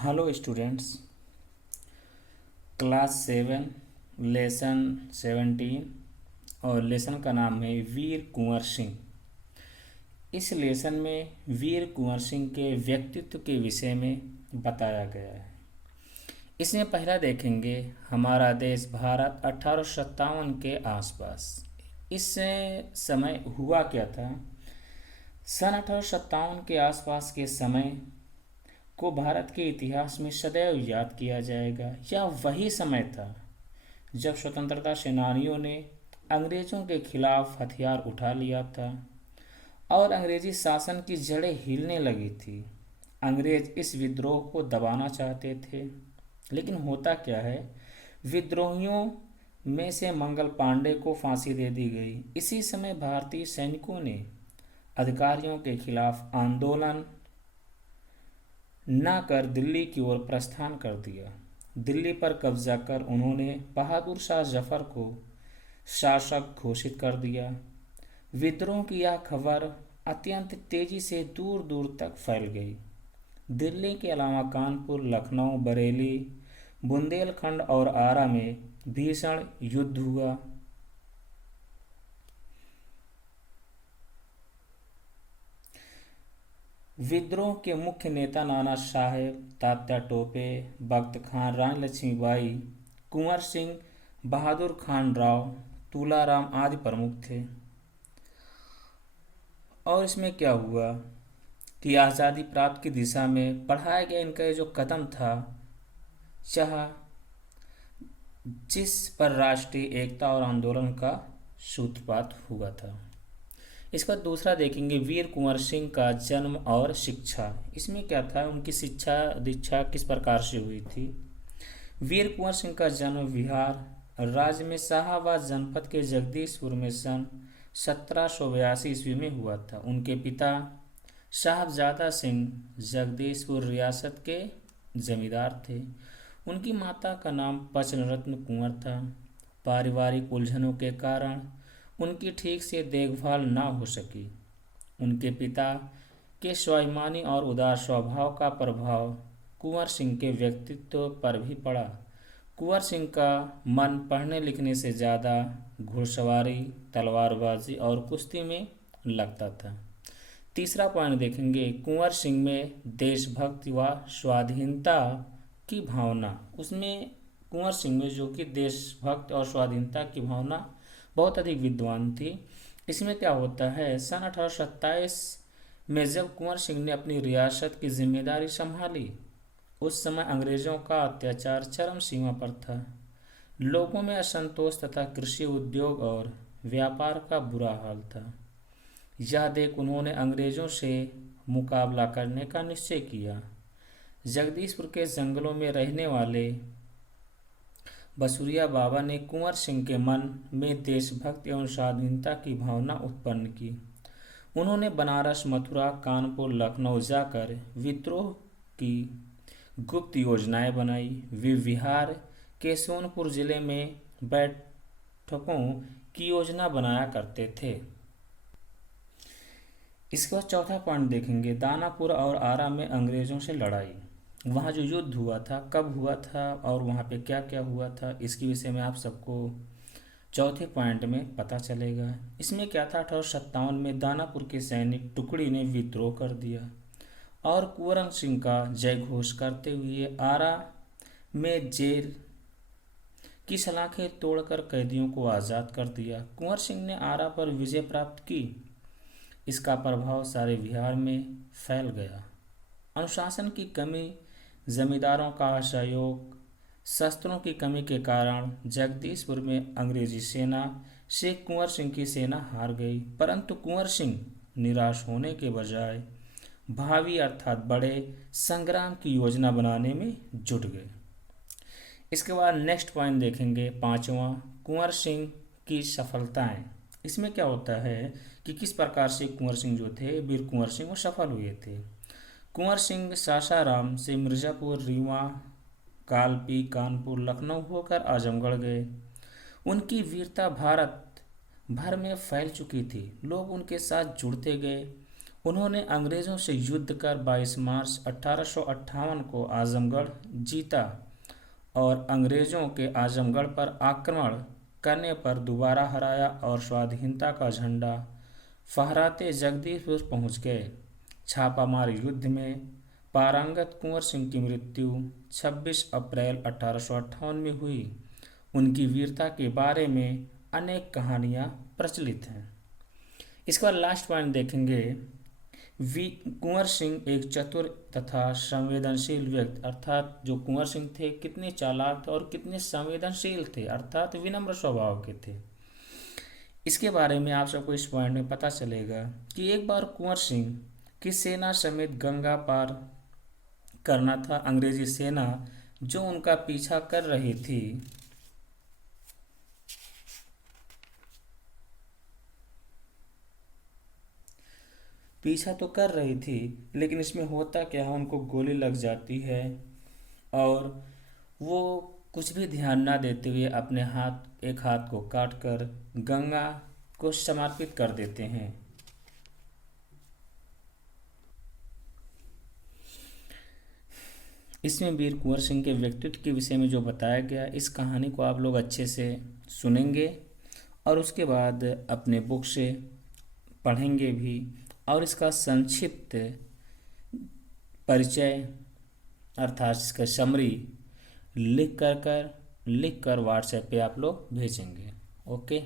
Hello students. Class 7 lesson 17 और lesson का नाम है वीर कुंवर सिंह। इस लेसन में वीर कुंवर सिंह के व्यक्तित्व के विषय में बताया गया है। इसमें पहला देखेंगे हमारा देश भारत 1857 के आसपास। इस समय हुआ क्या था? सन 1857 के आसपास के समय को भारत के इतिहास में सदैव याद किया जाएगा। यह वही समय था जब स्वतंत्रता सेनानियों ने अंग्रेज़ों के खिलाफ हथियार उठा लिया था और अंग्रेजी शासन की जड़ें हिलने लगी थी। अंग्रेज इस विद्रोह को दबाना चाहते थे, लेकिन होता क्या है, विद्रोहियों में से मंगल पांडे को फांसी दे दी गई। इसी समय भारतीय सैनिकों ने अधिकारियों के खिलाफ आंदोलन न कर दिल्ली की ओर प्रस्थान कर दिया। दिल्ली पर कब्जा कर उन्होंने बहादुर शाह जफर को शासक घोषित कर दिया। विद्रोह की यह खबर अत्यंत तेजी से दूर दूर तक फैल गई। दिल्ली के अलावा कानपुर, लखनऊ, बरेली, बुंदेलखंड और आरा में भीषण युद्ध हुआ। विद्रोह के मुख्य नेता नाना साहेब, तात्या टोपे, बख्त खान, रानी लक्ष्मीबाई, कुंवर सिंह, बहादुर खान राव, तुलाराम आदि प्रमुख थे। और इसमें क्या हुआ कि आज़ादी प्राप्त की दिशा में बढ़ाया गया इनका ये जो कदम था, चाह जिस पर राष्ट्रीय एकता और आंदोलन का सूत्रपात हुआ था। इसका दूसरा देखेंगे वीर कुंवर सिंह का जन्म और शिक्षा। इसमें क्या था, उनकी शिक्षा दीक्षा किस प्रकार से हुई थी। वीर कुंवर सिंह का जन्म बिहार राज्य में शाहाबाद जनपद के जगदीशपुर में सन 1782 ईस्वी में हुआ था। उनके पिता साहबजादा सिंह जगदीशपुर रियासत के जमींदार थे। उनकी माता का नाम पचनरत्न कुंवर था। पारिवारिक उलझनों के कारण उनकी ठीक से देखभाल ना हो सकी। उनके पिता के स्वाभिमानी और उदार स्वभाव का प्रभाव कुंवर सिंह के व्यक्तित्व पर भी पड़ा। कुंवर सिंह का मन पढ़ने लिखने से ज़्यादा घुड़सवारी, तलवारबाजी और कुश्ती में लगता था। तीसरा पॉइंट देखेंगे कुंवर सिंह में देशभक्ति व स्वाधीनता की भावना। उसमें कुंवर सिंह में जो कि देशभक्त और स्वाधीनता की भावना बहुत अधिक विद्वान थी। इसमें क्या होता है, सन 1827 में जब कुंवर सिंह ने अपनी रियासत की जिम्मेदारी संभाली, उस समय अंग्रेजों का अत्याचार चरम सीमा पर था। लोगों में असंतोष तथा कृषि उद्योग और व्यापार का बुरा हाल था। यह देख उन्होंने अंग्रेजों से मुकाबला करने का निश्चय किया। जगदीशपुर के जंगलों में रहने वाले बसुरिया बाबा ने कुंवर सिंह के मन में देशभक्ति एवं स्वाधीनता की भावना उत्पन्न की। उन्होंने बनारस, मथुरा, कानपुर, लखनऊ जाकर विद्रोह की गुप्त योजनाएं बनाई। वे बिहार के सोनपुर जिले में बैठकों की योजना बनाया करते थे। इसके बाद चौथा पॉइंट देखेंगे दानापुर और आरा में अंग्रेजों से लड़ाई। वहाँ जो युद्ध हुआ था, कब हुआ था और वहाँ पे क्या क्या हुआ था, इसके विषय में आप सबको चौथे पॉइंट में पता चलेगा। इसमें क्या था, 1857 में दानापुर के सैनिक टुकड़ी ने विद्रोह कर दिया और कुंवर सिंह का जय घोष करते हुए आरा में जेल की सलाखें तोड़कर कैदियों को आज़ाद कर दिया। कुंवर सिंह ने आरा पर विजय प्राप्त की। इसका प्रभाव सारे बिहार में फैल गया। अनुशासन की कमी, जमींदारों का असहयोग, शस्त्रों की कमी के कारण जगदीशपुर में अंग्रेजी सेना से कुंवर सिंह की सेना हार गई। परंतु कुंवर सिंह निराश होने के बजाय भावी अर्थात बड़े संग्राम की योजना बनाने में जुट गए। इसके बाद नेक्स्ट पॉइंट देखेंगे पांचवा, कुंवर सिंह की सफलताएं। इसमें क्या होता है कि किस प्रकार से कुंवर सिंह जो थे, वीर कुंवर सिंह, वो सफल हुए थे। कुंवर सिंह सासाराम से मिर्ज़ापुर, रीवा, कालपी, कानपुर, लखनऊ होकर आजमगढ़ गए। उनकी वीरता भारत भर में फैल चुकी थी। लोग उनके साथ जुड़ते गए उन्होंने अंग्रेज़ों से युद्ध कर 22 मार्च 1858 को आजमगढ़ जीता और अंग्रेज़ों के आजमगढ़ पर आक्रमण करने पर दोबारा हराया और स्वाधीनता का झंडा फहराते जगदीशपुर पहुंच गए। छापामार युद्ध में पारंगत कुंवर सिंह की मृत्यु 26 अप्रैल 1858 में हुई। उनकी वीरता के बारे में अनेक कहानियाँ प्रचलित हैं। इसके बाद लास्ट पॉइंट देखेंगे, वी कुंवर सिंह एक चतुर तथा संवेदनशील व्यक्ति, अर्थात जो कुंवर सिंह थे कितने चालाक थे और कितने संवेदनशील थे, अर्थात विनम्र स्वभाव के थे। इसके बारे में आप सबको इस पॉइंट में पता चलेगा कि एक बार कुंवर सिंह की सेना समेत गंगा पार करना था। अंग्रेजी सेना जो उनका पीछा कर रही थी, पीछा तो कर रही थी, लेकिन इसमें होता क्या है, उनको गोली लग जाती है और वो कुछ भी ध्यान ना देते हुए अपने एक हाथ को काट कर गंगा को समर्पित कर देते हैं। इसमें वीर कुंवर सिंह के व्यक्तित्व के विषय में जो बताया गया, इस कहानी को आप लोग अच्छे से सुनेंगे और उसके बाद अपने बुक से पढ़ेंगे भी और इसका संक्षिप्त परिचय अर्थात इसका समरी लिख कर व्हाट्सएप पे आप लोग भेजेंगे। ओके।